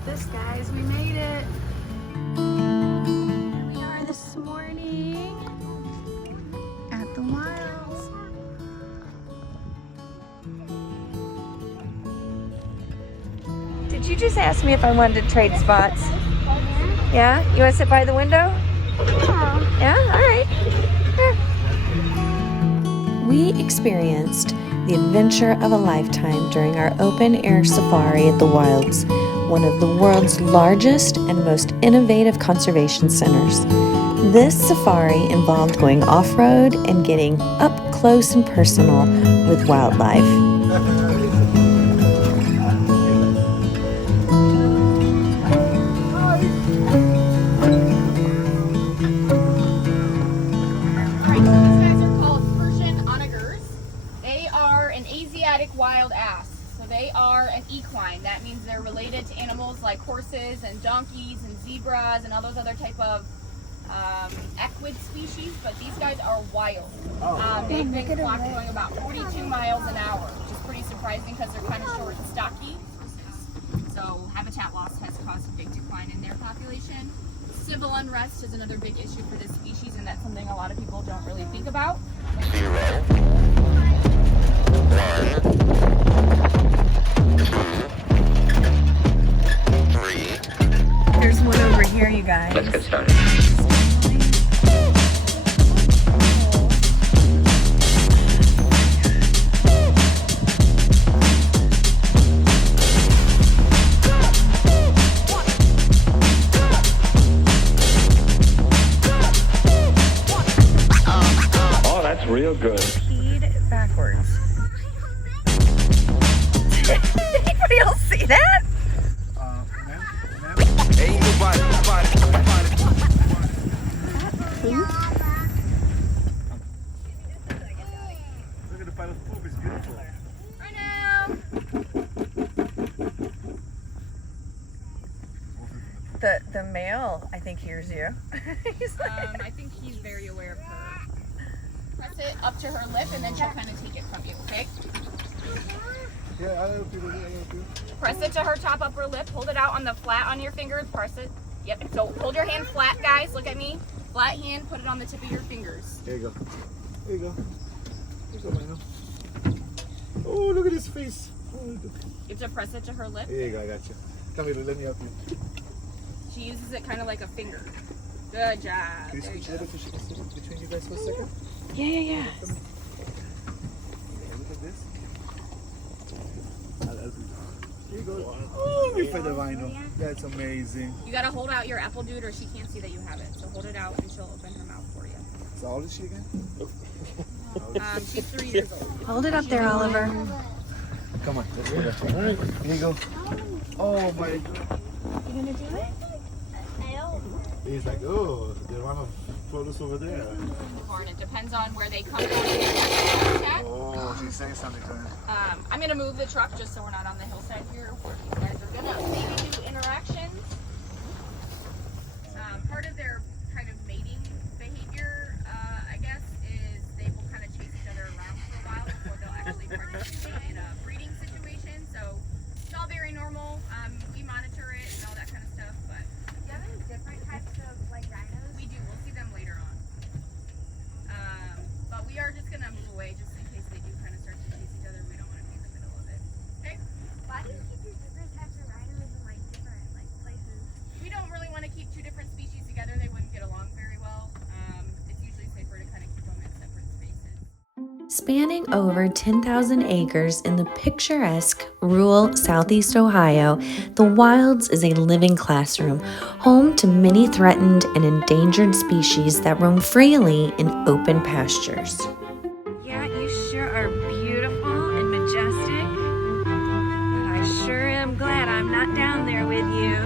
at this, guys. We made it. Here we are this morning at the wilds. Did you just ask me if I wanted to trade spots? Yeah? You want to sit by the window? Yeah? All right. Here. We experienced the adventure of a lifetime during our open-air safari at the Wilds, one of the world's largest and most innovative conservation centers. This safari involved going off-road and getting up close and personal with wildlife. Wild ass. So they are an equine. That means they're related to animals like horses and donkeys and zebras and all those other type of equid species, but these guys are wild. They've been clocked going about 42 miles an hour, which is pretty surprising because they're kind of short and stocky. So habitat loss has caused a big decline in their population. Civil unrest is another big issue for this species, and that's something a lot of people don't really think about. 0, 1, 2, 3. There's one over here, you guys. Let's get started. Oh, that's real good. Peed backwards. Did anybody else see that? Ain't nobody. Look at the pilot's poop, it's beautiful. Rhino! The male, I think, hears you. He's like, I think he's very aware of her. Press it up to her lip and then she'll kind of take it from you, okay? Yeah, I'll help you. Press it to her top upper lip. Hold it out on the flat on your finger. Press it. Yep. So hold your hand flat, guys. Look at me. Flat hand. Put it on the tip of your fingers. There you go. There you go. Here's the Rhino. Oh, look at his face. Oh, You have to press it to her lip. there you go, I got you. Come here, let me help you. She uses it kind of like a finger. Good job. Can you There you switch go. over between you guys for a second? yeah. Look at this. I'll help you. Here you go. Oh, we fed the Rhino. That's amazing. You gotta hold out your apple dude or she can't see that you have it. So hold it out and she'll open her mouth for you. So how old is she again? She's 3 years old. Hold it up there, Oliver. Come on, let's go that way. All right, here you go. Oh my God. You gonna do it? He's like, oh, the Rhino float us over there. It depends on where they come from. Oh, she's saying something to him. I'm gonna move the truck just so we're not on the hillside here where these guys are gonna maybe do interactions. Part of their kind of mating behavior, I guess, is they will kind of chase each other around for a while before they'll actually participate in a breeding situation. So it's all very normal. We monitor it and all that kind of stuff, but Do you have any different types of like rhinos? we do. We'll see them later on. But we are just gonna move away just in case they do kind of start to chase each other. We don't want to be in the middle of it. Okay? Why do you keep these different types of rhinos in like different like places? We don't really want to keep two different species together. They wouldn't get along very well. It's usually safer to kind of keep them in separate spaces. Spanning over 10,000 acres in the picturesque rural southeast Ohio, the Wilds is a living classroom, home to many threatened and endangered species that roam freely in open pastures. Yeah, you sure are beautiful and majestic. But I sure am glad I'm not down there with you.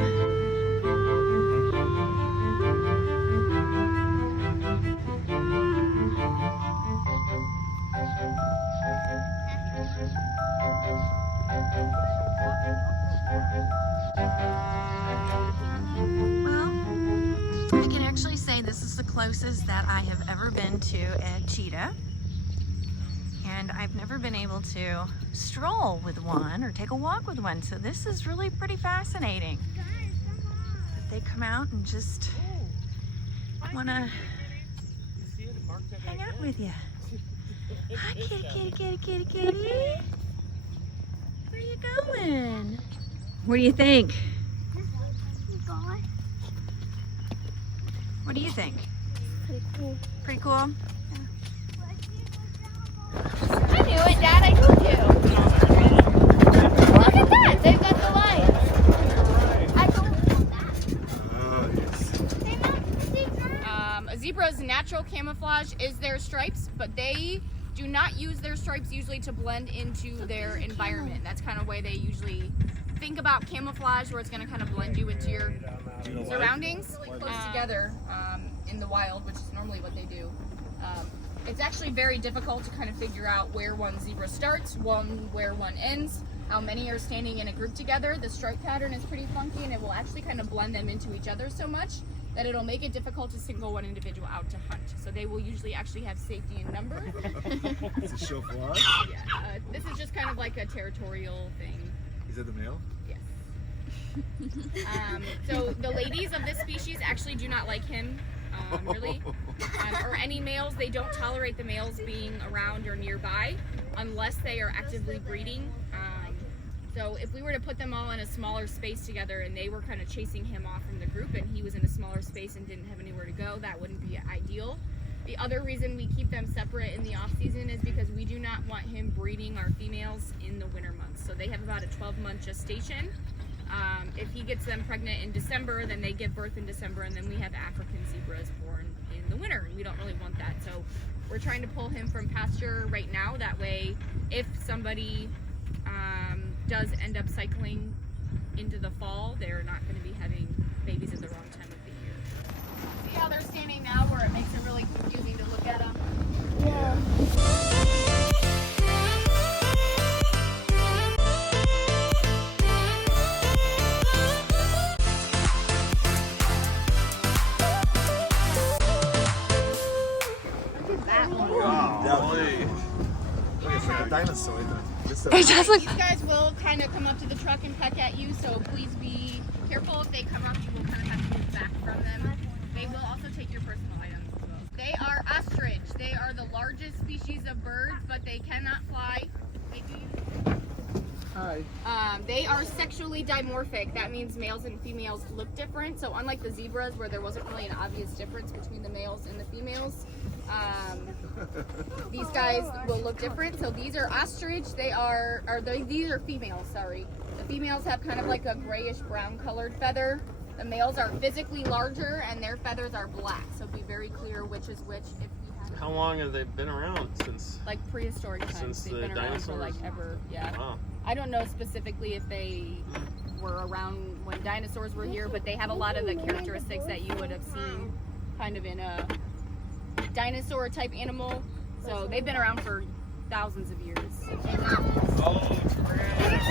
Well, I can actually say this is the closest that I have ever been to a cheetah. And I've never been able to stroll with one or take a walk with one, so this is really pretty fascinating. they come out and just want to hang out with you. Hi, kitty, kitty, kitty, kitty, kitty. Where are you going? What do you think? What do you think? Pretty cool. Pretty cool? I knew it, Dad. I told you. Look at that. They've got the lions. I told you that. A zebra's natural camouflage is their stripes, but they do not use their stripes usually to blend into their environment. That's kind of the way they usually think about camouflage, where it's going to kind of blend you into your surroundings. Close together in the wild, which is normally what they do. It's actually very difficult to kind of figure out where one zebra starts, where one ends, how many are standing in a group together. The stripe pattern is pretty funky, and it will actually kind of blend them into each other so much that it'll make it difficult to single one individual out to hunt. So they will usually actually have safety in number. It's a show for us. Yeah, this is just kind of like a territorial thing. Is it the male? Yes. So the ladies of this species actually do not like him, really, or any males. They don't tolerate the males being around or nearby unless they are actively breeding. So if we were to put them all in a smaller space together and they were kind of chasing him off from the group and he was in a smaller space and didn't have anywhere to go, that wouldn't be ideal. The other reason we keep them separate in the off season is because we do not want him breeding our females in the winter months. So they have about a 12-month gestation. If he gets them pregnant in December, then they give birth in December, and then we have African zebras born in the winter, and we don't really want that. So we're trying to pull him from pasture right now. That way, if somebody does end up cycling into the fall, they're not going to be having babies at the wrong time of the year. See how they're standing now, where it makes it really confusing to look at them? Yeah. Like a dinosaur. It does look. These guys will kind of come up to the truck and peck at you, so please be careful. If they come up, you will kind of have to move back from them. They will also take your personal items as well. They are ostrich. They are the largest species of birds, but they cannot fly. They do. Hi. They are sexually dimorphic. That means males and females look different. So unlike the zebras, where there wasn't really an obvious difference between the males and the females, these guys will look different. So these are ostrich. These are females, sorry. The females have kind of like a grayish brown colored feather. The males are physically larger and their feathers are black. So be very clear which is which. If we have How long have they been around since? like prehistoric times. Since They've the been around for dinosaurs? like ever. Yeah. Wow. I don't know specifically if they were around when dinosaurs were here, but they have a lot of the characteristics that you would have seen kind of in a dinosaur type animal. So they've been around for thousands of years. Oh, crazy!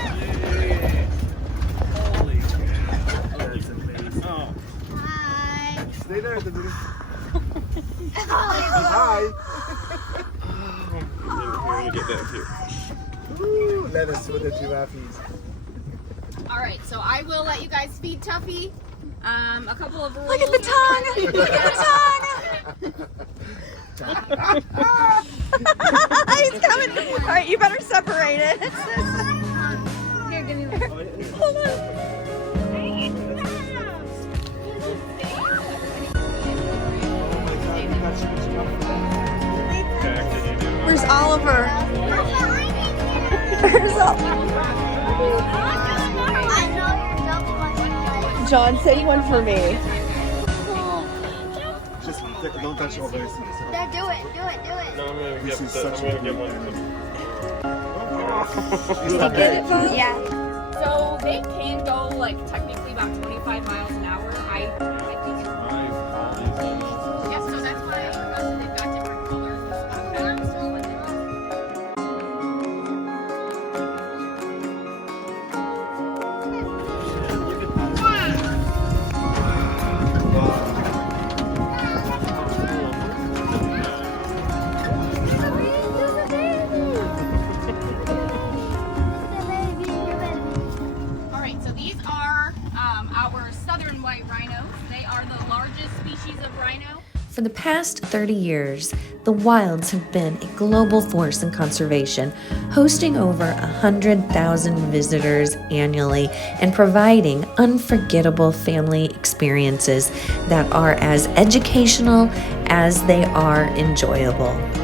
Holy cow! That's amazing. Oh. Hi. Stay there at the beginning. Hi. Hi. Here, let me get back here. Woo, let us with the giraffes. All right, so I will let you guys feed Tuffy. A couple of rules. Look at the tongue! Look at the tongue! He's coming! All right, you better separate it. Here, give me that. Hold on. Where's Oliver? Where's Oliver? I know you're double. John, say one for me. Just don't touch over his There, do it. No, I'm gonna This get is the, such I'm a gonna get good one. Get it, Bob? Yeah. So they can go like technically about 25 miles an hour. I think it's yes, so that's why I requested they've got different colors and spot patterns to blend in. All right, so these are our southern white rhinos. They are the largest species of rhino. For the past 30 years, the wilds have been a global force in conservation, hosting over 100,000 visitors annually and providing unforgettable family experiences that are as educational as they are enjoyable.